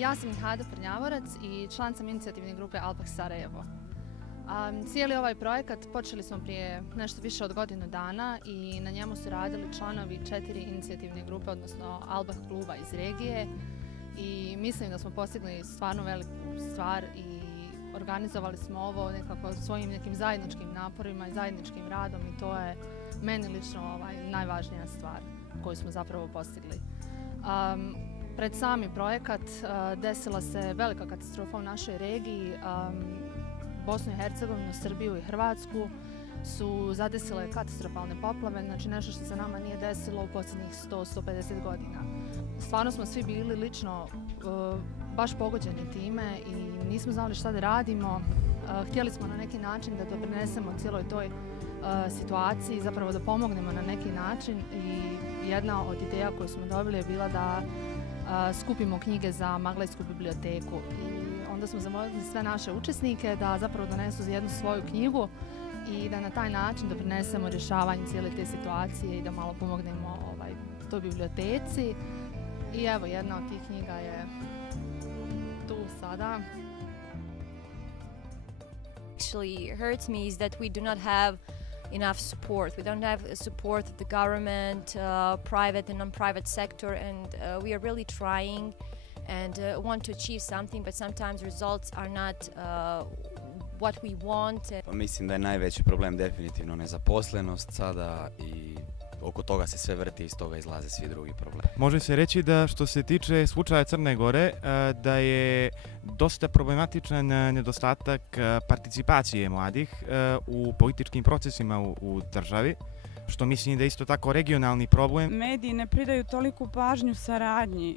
Ja sam Nihada Prnjavorac i član sam inicijativne grupe Alpbach Sarajevo. Cijeli ovaj projekat počeli smo prije nešto više od godinu dana i na njemu su radili članovi 4 inicijativne grupe, odnosno Alpbach kluba iz regije, i mislim da smo postigli stvarno veliku stvar i organizovali smo ovo nekako svojim nekim zajedničkim naporima i zajedničkim radom, i to je meni lično najvažnija stvar koju smo zapravo postigli. Pred sami projekat desila se velika katastrofa u našoj regiji. Bosnu i Hercegovinu, Srbiju i Hrvatsku su zadesile katastrofalne poplave, znači nešto što se nama nije desilo u posljednjih 100-150 godina. Stvarno smo svi bili lično baš pogođeni time i nismo znali šta da radimo. Htjeli smo na neki način da doprinesemo cijeloj toj situaciji, zapravo da pomognemo na neki način, i jedna od ideja koju smo dobili je bila da skupimo knjige za Maglajsku biblioteku, i onda smo zamolili sve naše učesnike da zapravo donesu jednu svoju knjigu i da na taj način doprinesemo rješavanju cijele te situacije i da malo pomognemo toj biblioteci. I evo, jedna od tih knjiga je tu sada. Actually hurts me is that we do not have enough support. We don't have support of the government, private and non-private sector, and we are really trying and want to achieve something, but sometimes results are not what we want. Pa mislim da je najveći problem definitivno nezaposlenost sada, i oko toga se sve vrti i iz toga izlaze svi drugi problemi. Može se reći da što se tiče slučaja Crne Gore, da je dosta problematičan nedostatak participacije mladih u političkim procesima u državi, što mislim da je isto tako regionalni problem. Mediji ne pridaju toliku pažnju saradnji.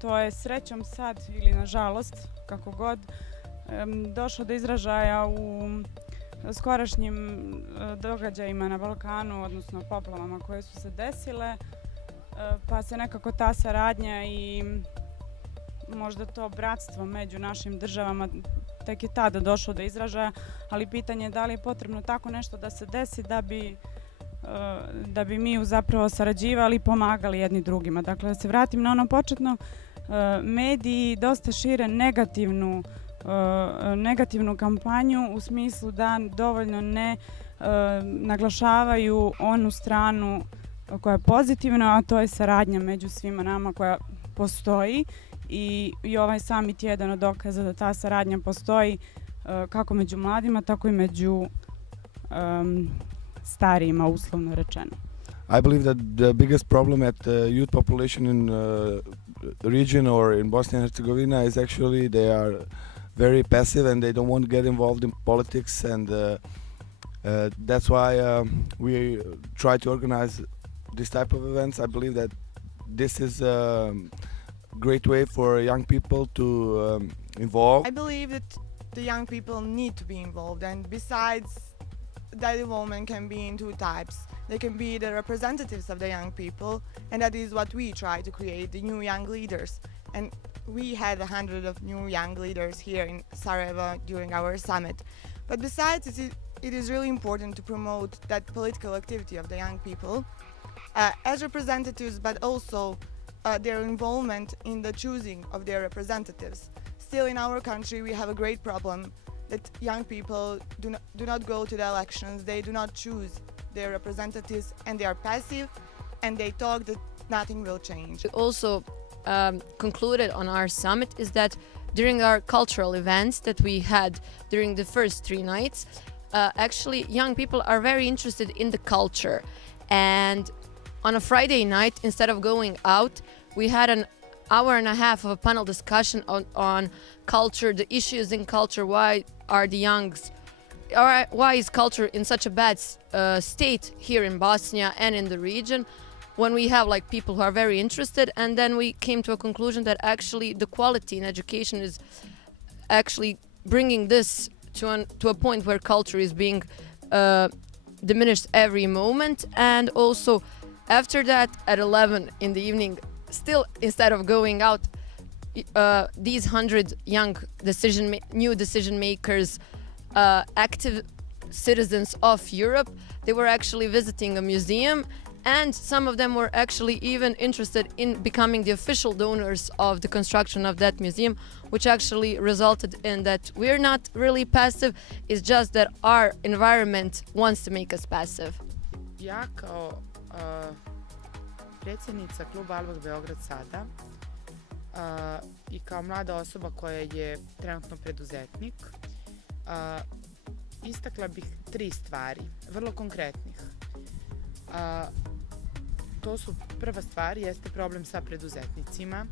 To je srećom sad, ili nažalost, kako god, došlo do izražaja u skorašnjim događajima na Balkanu, odnosno poplavama koje su se desile, pa se nekako ta saradnja i možda to bratstvo među našim državama tek je tada došlo do izražaja, ali pitanje je da li je potrebno tako nešto da se desi da bi mi zapravo sarađivali i pomagali jedni drugima. Dakle, da se vratim na ono početno, mediji dosta šire negativnu kampanju u smislu da dovoljno ne naglašavaju onu stranu koja je pozitivna, a to je saradnja među svima nama koja postoji, i ovaj summit je jedan od dokaza da ta saradnja postoji kako među mladima, tako i među starijima, uslovno rečeno. I believe that the biggest problem at the youth population in region or in Bosnia and Herzegovina is actually they are very passive and they don't want to get involved in politics, and that's why we try to organize this type of events. I believe that this is a great way for young people to involve. I believe that the young people need to be involved, and besides, that involvement can be in two types. They can be the representatives of the young people, and that is what we try to create, the new young leaders. And we had 100 of new young leaders here in Sarajevo during our summit. But besides, it is really important to promote that political activity of the young people as representatives, but also their involvement in the choosing of their representatives. Still, in our country, we have a great problem that young people do not go to the elections, they do not choose their representatives, and they are passive, and they talk that nothing will change. Also concluded on our summit is that during our cultural events that we had during the first 3 nights, actually young people are very interested in the culture, and on a Friday night, instead of going out, we had an hour and a half of a panel discussion on culture, the issues in culture, why is culture in such a bad state here in Bosnia and in the region, when we have people who are very interested. And then we came to a conclusion that actually the quality in education is actually bringing this to a point where culture is being diminished every moment. And also after that, at 11 in the evening, still instead of going out, these 100 young new decision makers, active citizens of Europe, they were actually visiting a museum And some of them were actually even interested in becoming the official donors of the construction of that museum, which actually resulted in that we're not really passive, it's just that our environment wants to make us passive. Ja kao predsjednica kluba Alpbach Beograd sada i kao mlada osoba koja je trenutno preduzetnik, istakla bih 3 stvari, vrlo konkretnih. To su, prva stvar jeste problem sa preduzetnicima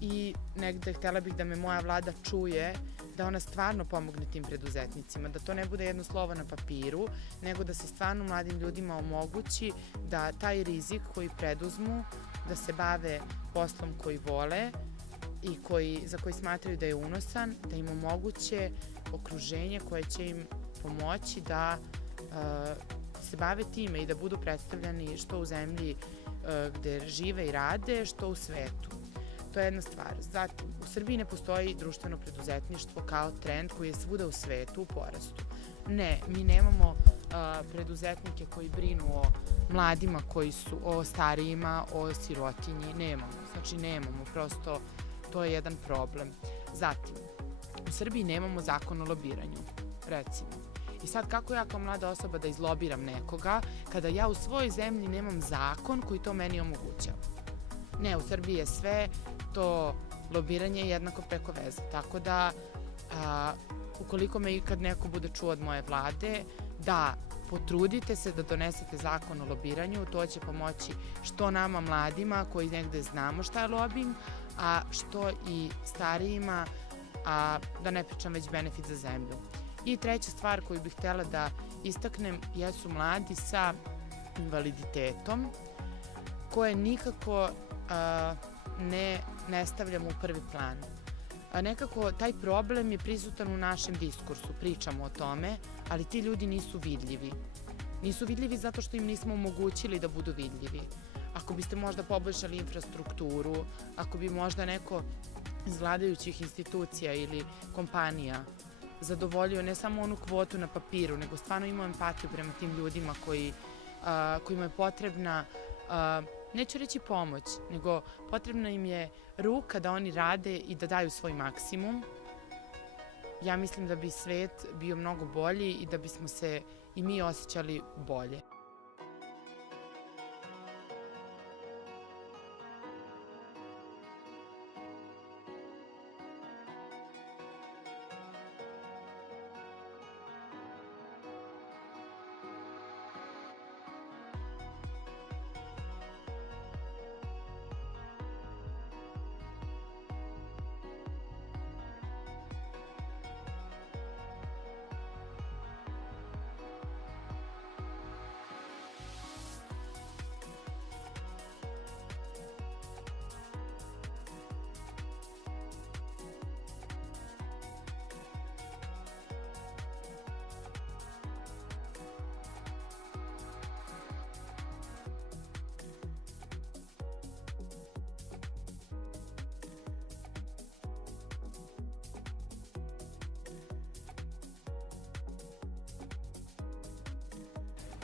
i negde htjela bih da me moja vlada čuje, da ona stvarno pomogne tim preduzetnicima, da to ne bude jedno slovo na papiru, nego da se stvarno mladim ljudima omogući da taj rizik koji preduzmu, da se bave poslom koji vole i za koji smatraju da je unosan, da im omoguće okruženje koje će im pomoći da se bave time i da budu predstavljani što u zemlji gde žive i rade, što u svetu. To je jedna stvar. Zatim, u Srbiji ne postoji društveno preduzetništvo kao trend koji je svuda u svetu u porastu. Ne, mi nemamo preduzetnike koji brinu o mladima, o starijima, o sirotinji. Nemamo. Znači, nemamo. Prosto, to je jedan problem. Zatim, u Srbiji nemamo zakon o lobiranju, recimo. I sad, kako ja kao mlada osoba da izlobiram nekoga, kada ja u svojoj zemlji nemam zakon koji to meni omogućava? Ne, u Srbiji je sve to lobiranje jednako preko veze. Tako da, ukoliko me ikad neko bude čuo od moje vlade, da potrudite se da donesete zakon o lobiranju, to će pomoći što nama mladima koji negde znamo šta je lobing, a što i starijima, a da ne pričam već benefit za zemlju. I treća stvar koju bih htjela da istaknem jesu mladi sa invaliditetom koje nikako ne stavljamo u prvi plan. Nekako taj problem je prisutan u našem diskursu, pričamo o tome, ali ti ljudi nisu vidljivi. Nisu vidljivi zato što im nismo omogućili da budu vidljivi. Ako biste možda poboljšali infrastrukturu, ako bi možda neko iz vladajućih institucija ili kompanija zadovoljio ne samo onu kvotu na papiru, nego stvarno imao empatiju prema tim ljudima kojima je potrebna, neću reći pomoć, nego potrebna im je ruka da oni rade i da daju svoj maksimum. Ja mislim da bi svet bio mnogo bolji i da bismo se i mi osjećali bolje.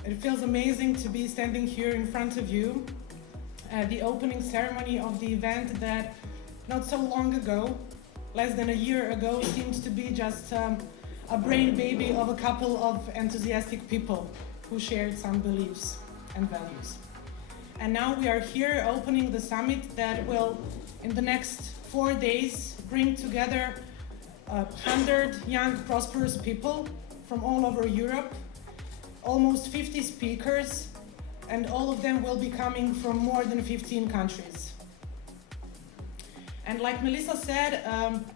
It feels amazing to be standing here in front of you at the opening ceremony of the event that not so long ago, less than a year ago, seemed to be just a brain baby of a couple of enthusiastic people who shared some beliefs and values. And now we are here opening the summit that will, in the next 4 days, bring together 100 young, prosperous people from all over Europe, almost 50 speakers, and all of them will be coming from more than 15 countries. And like Melissa said,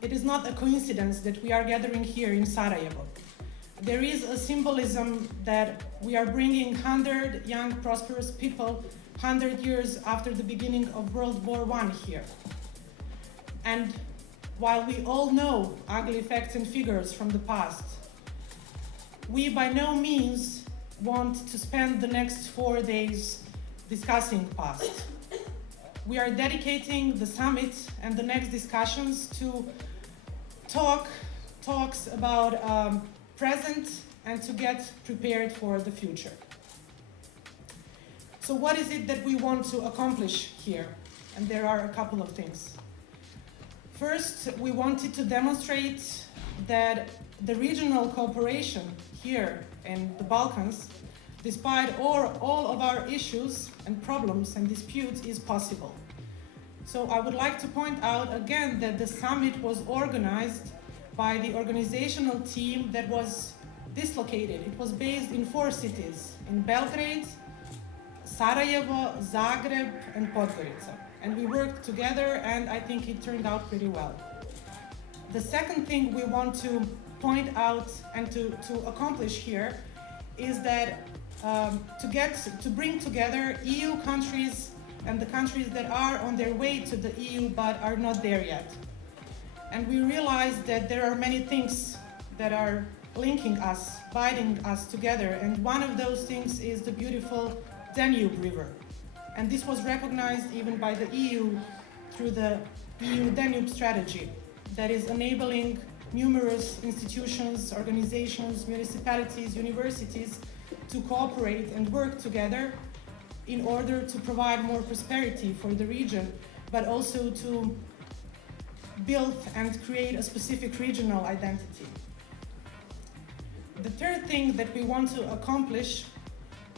it is not a coincidence that we are gathering here in Sarajevo. There is a symbolism that we are bringing 100 young, prosperous people 100 years after the beginning of World War I here. And while we all know ugly facts and figures from the past, we by no means want to spend the next 4 days discussing past. We are dedicating the summit and the next discussions to talks about present and to get prepared for the future. So what is it that we want to accomplish here? And there are a couple of things. First, we wanted to demonstrate that the regional cooperation here in the Balkans, despite all of our issues and problems and disputes, is possible. So I would like to point out again that the summit was organized by the organizational team that was dislocated. It was based in 4 cities, in Belgrade, Sarajevo, Zagreb, and Podgorica. And we worked together, and I think it turned out pretty well. The second thing we want to point out and to accomplish here is that to bring together EU countries and the countries that are on their way to the EU but are not there yet. And we realized that there are many things that are linking us, binding us together, and one of those things is the beautiful Danube River. And this was recognized even by the EU through the EU Danube strategy that is enabling numerous institutions, organizations, municipalities, universities to cooperate and work together in order to provide more prosperity for the region, but also to build and create a specific regional identity. The third thing that we want to accomplish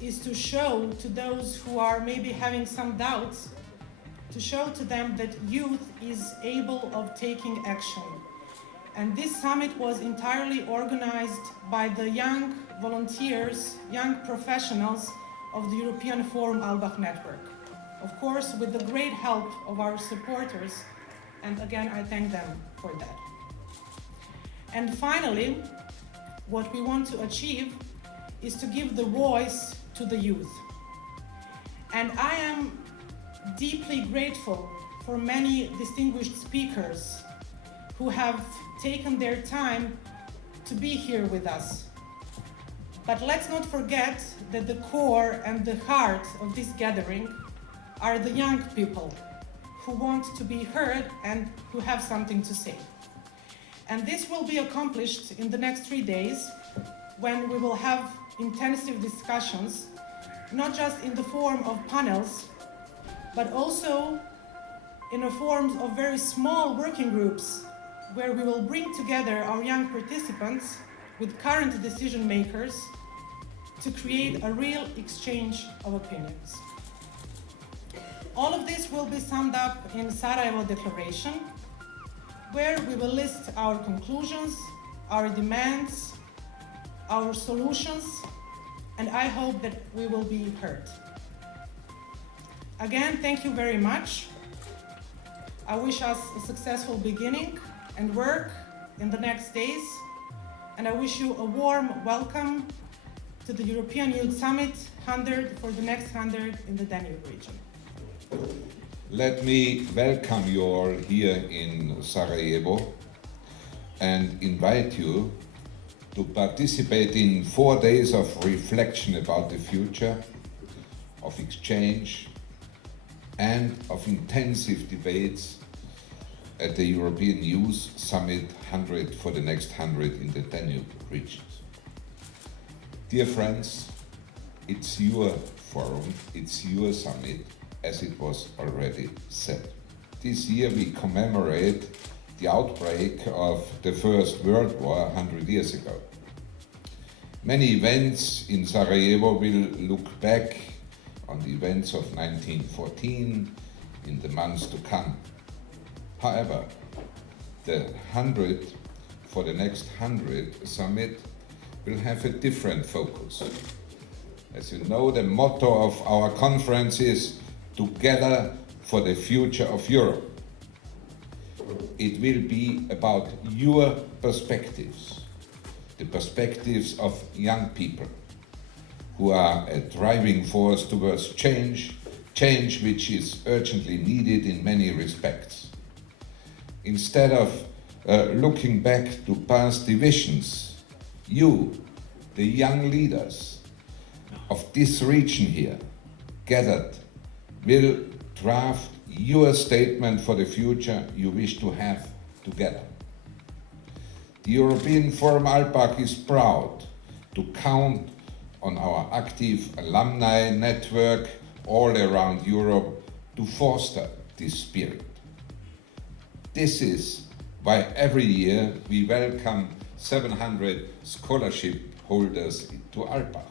is to show to those who are maybe having some doubts, to show to them that youth is able of taking action. And this summit was entirely organized by the young volunteers, young professionals of the European Forum Alpbach network. Of course, with the great help of our supporters, and again, I thank them for that. And finally, what we want to achieve is to give the voice to the youth. And I am deeply grateful for many distinguished speakers who have taken their time to be here with us. But let's not forget that the core and the heart of this gathering are the young people who want to be heard and who have something to say. And this will be accomplished in the next 3 days when we will have intensive discussions, not just in the form of panels, but also in a form of very small working groups where we will bring together our young participants with current decision makers to create a real exchange of opinions. All of this will be summed up in Sarajevo Declaration, where we will list our conclusions, our demands, our solutions, and I hope that we will be heard. Again, thank you very much. I wish us a successful beginning and work in the next days, and I wish you a warm welcome to the European Youth Summit 100 for the next 100 in the Danube region. Let me welcome you all here in Sarajevo and invite you to participate in 4 days of reflection about the future, of exchange, and of intensive debates at the European Youth Summit 100 for the next 100 in the Danube regions. Dear friends, it's your forum, it's your summit, as it was already said. This year we commemorate the outbreak of the First World War 100 years ago. Many events in Sarajevo will look back on the events of 1914 in the months to come. However, the 100 for the next 100 summit will have a different focus. As you know, the motto of our conference is "Together for the future of Europe." It will be about your perspectives, the perspectives of young people who are a driving force towards change which is urgently needed in many respects. Instead of looking back to past divisions, you, the young leaders of this region here, gathered, will draft your statement for the future you wish to have together. The European Forum Alpbach is proud to count on our active alumni network all around Europe to foster this spirit. This is why every year we welcome 700 scholarship holders to Alpbach.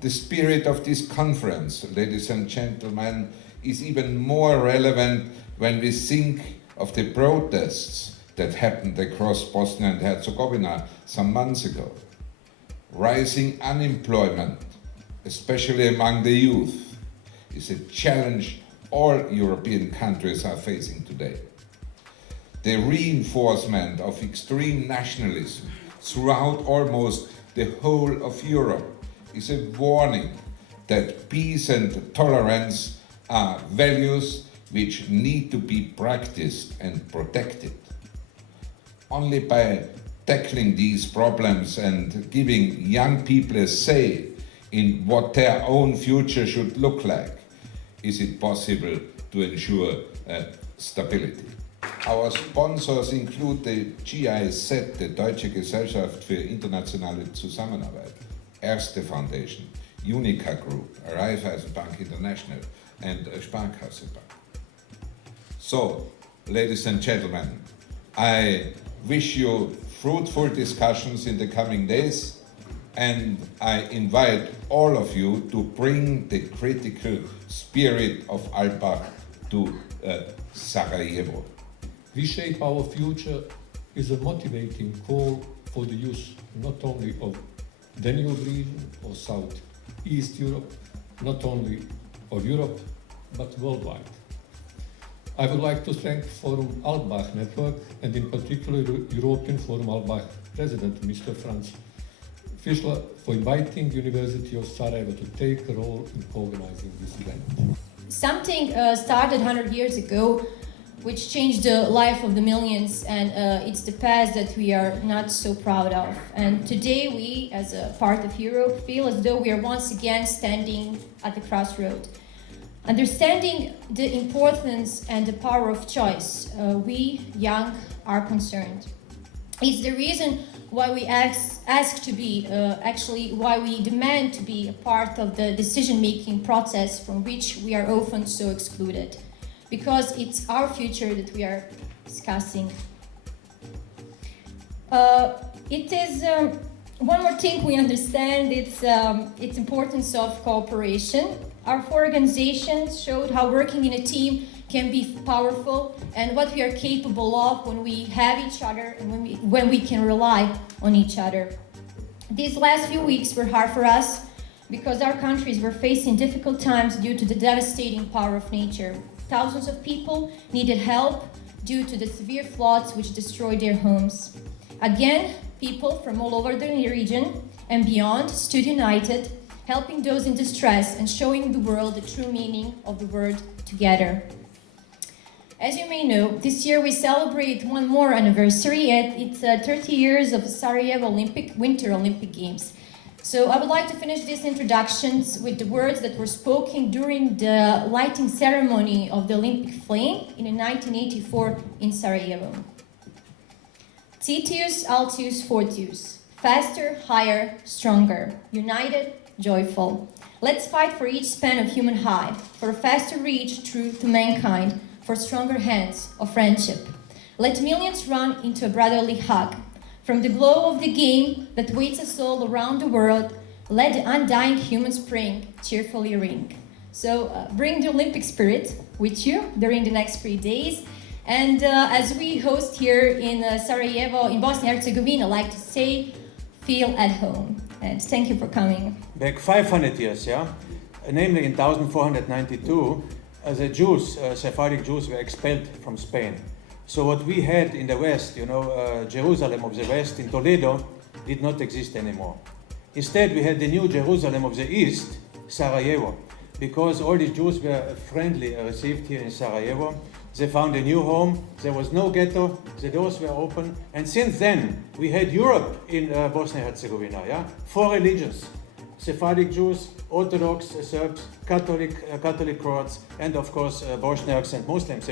The spirit of this conference, ladies and gentlemen, is even more relevant when we think of the protests that happened across Bosnia and Herzegovina some months ago. Rising unemployment, especially among the youth, is a challenge all European countries are facing today. The reinforcement of extreme nationalism throughout almost the whole of Europe is a warning that peace and tolerance are values which need to be practiced and protected. Only by tackling these problems and giving young people a say in what their own future should look like is it possible to ensure stability. Our sponsors include the GIZ, the Deutsche Gesellschaft für internationale Zusammenarbeit, Erste Foundation, Unica Group, Raiffeisenbank International, and Sparkasse Bank. So, ladies and gentlemen, I wish you fruitful discussions in the coming days, and I invite all of you to bring the critical spirit of Alpbach to Sarajevo. We shape our future is a motivating call for the youth, not only of Danube region or South East Europe, not only of Europe, but worldwide. I would like to thank Forum Alpbach Network and in particular European Forum Alpbach President Mr. Franz Fischler for inviting University of Sarajevo to take a role in organizing this event. Something started 100 years ago which changed the life of the millions, and it's the past that we are not so proud of. And today we, as a part of Europe, feel as though we are once again standing at the crossroad. Understanding the importance and the power of choice, we, young, are concerned. It's the reason why we ask to be, why we demand to be a part of the decision-making process from which we are often so excluded. Because it's our future that we are discussing. It is one more thing we understand, it's importance of cooperation. Our 4 organizations showed how working in a team can be powerful and what we are capable of when we have each other and when we can rely on each other. These last few weeks were hard for us because our countries were facing difficult times due to the devastating power of nature. Thousands of people needed help due to the severe floods which destroyed their homes. Again, people from all over the region and beyond stood united, helping those in distress and showing the world the true meaning of the word together. As you may know, this year we celebrate one more anniversary. It's 30 years of Sarajevo Winter Olympic Games. So I would like to finish these introductions with the words that were spoken during the lighting ceremony of the Olympic flame in 1984 in Sarajevo. Citius, Altius, Fortius. Faster, higher, stronger. United, joyful. Let's fight for each span of human height, for a faster reach through to mankind, for stronger hands of friendship. Let millions run into a brotherly hug. From the glow of the game that waits us all around the world, let the undying human spring cheerfully ring. So bring the Olympic spirit with you during the next 3 days. And as we host here in Sarajevo, in Bosnia and Herzegovina, I like to say, feel at home. And thank you for coming. Back 500 years, namely in 1492, the Jews, Sephardic Jews, were expelled from Spain. So what we had in the West, Jerusalem of the West in Toledo, did not exist anymore. Instead, we had the new Jerusalem of the East, Sarajevo, because all the Jews were friendly received here in Sarajevo. They found a new home, there was no ghetto, the doors were open, and since then, we had Europe in Bosnia and Herzegovina, 4 religions, Sephardic Jews, Orthodox Serbs, Catholic Croats, and of course Bosniaks and Muslims,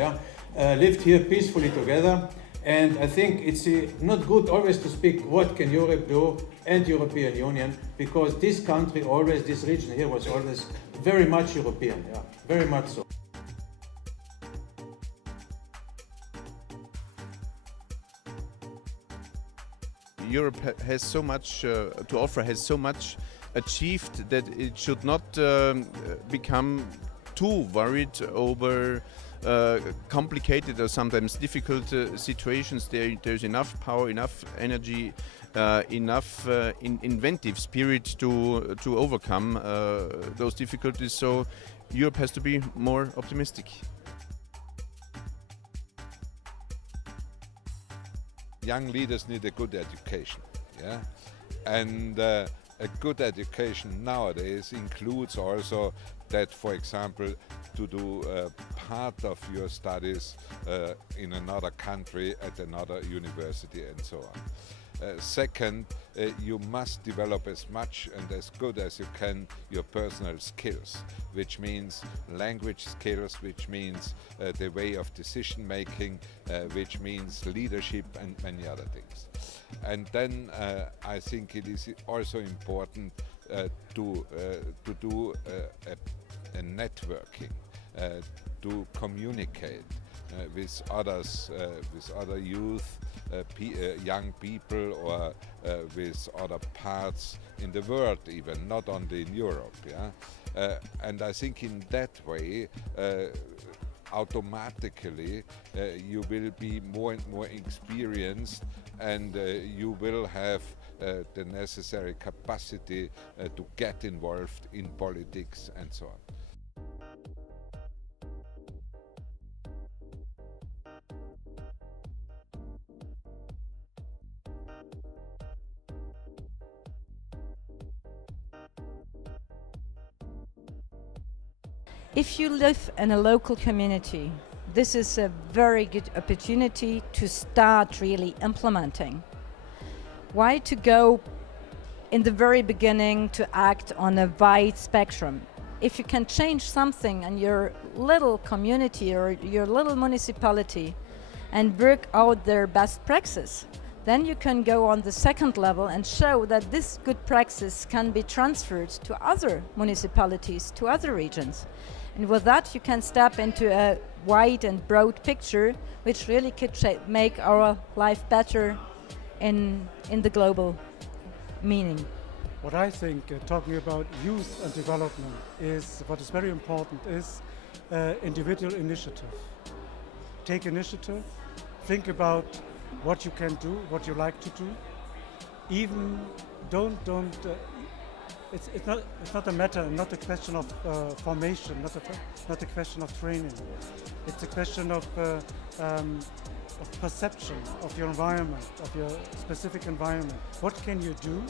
lived here peacefully together. And I think it's not good always to speak what can Europe do and European Union, because this country always, this region here was always very much European, yeah, very much so. Europe has so much to offer, has so much achieved that it should not become too worried over complicated or sometimes difficult situations. There's enough power, enough energy, enough inventive spirit to overcome those difficulties. So Europe has to be more optimistic. Young leaders need a good education, yeah, and a good education nowadays includes also that, for example, to do part of your studies in another country at another university and so on. Second, you must develop as much and as good as you can your personal skills, which means language skills, which means the way of decision making, which means leadership and many other things. And then I think it is also important to do a networking, to communicate with others, with other youth, young people, or with other parts in the world, even not only in Europe. Yeah? And I think in that way, automatically, you will be more and more experienced, and you will have the necessary capacity to get involved in politics and so on. If you live in a local community, this is a very good opportunity to start really implementing. Why to go in the very beginning to act on a wide spectrum? If you can change something in your little community or your little municipality and work out their best practice, then you can go on the second level and show that this good practice can be transferred to other municipalities, to other regions. And with that, you can step into a wide and broad picture, which really could make our life better in the global meaning. What I think, talking about youth and development, is what is very important is individual initiative. Take initiative, think about what you can do, what you like to do. Even it's not a matter, not a question of formation, not a question of training. It's a question of perception of your environment, of your specific environment. What can you do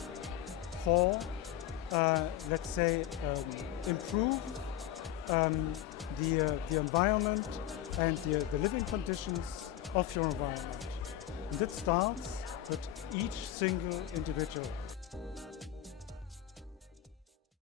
for, let's say, improve the environment and the living conditions of your environment? And that starts with each single individual.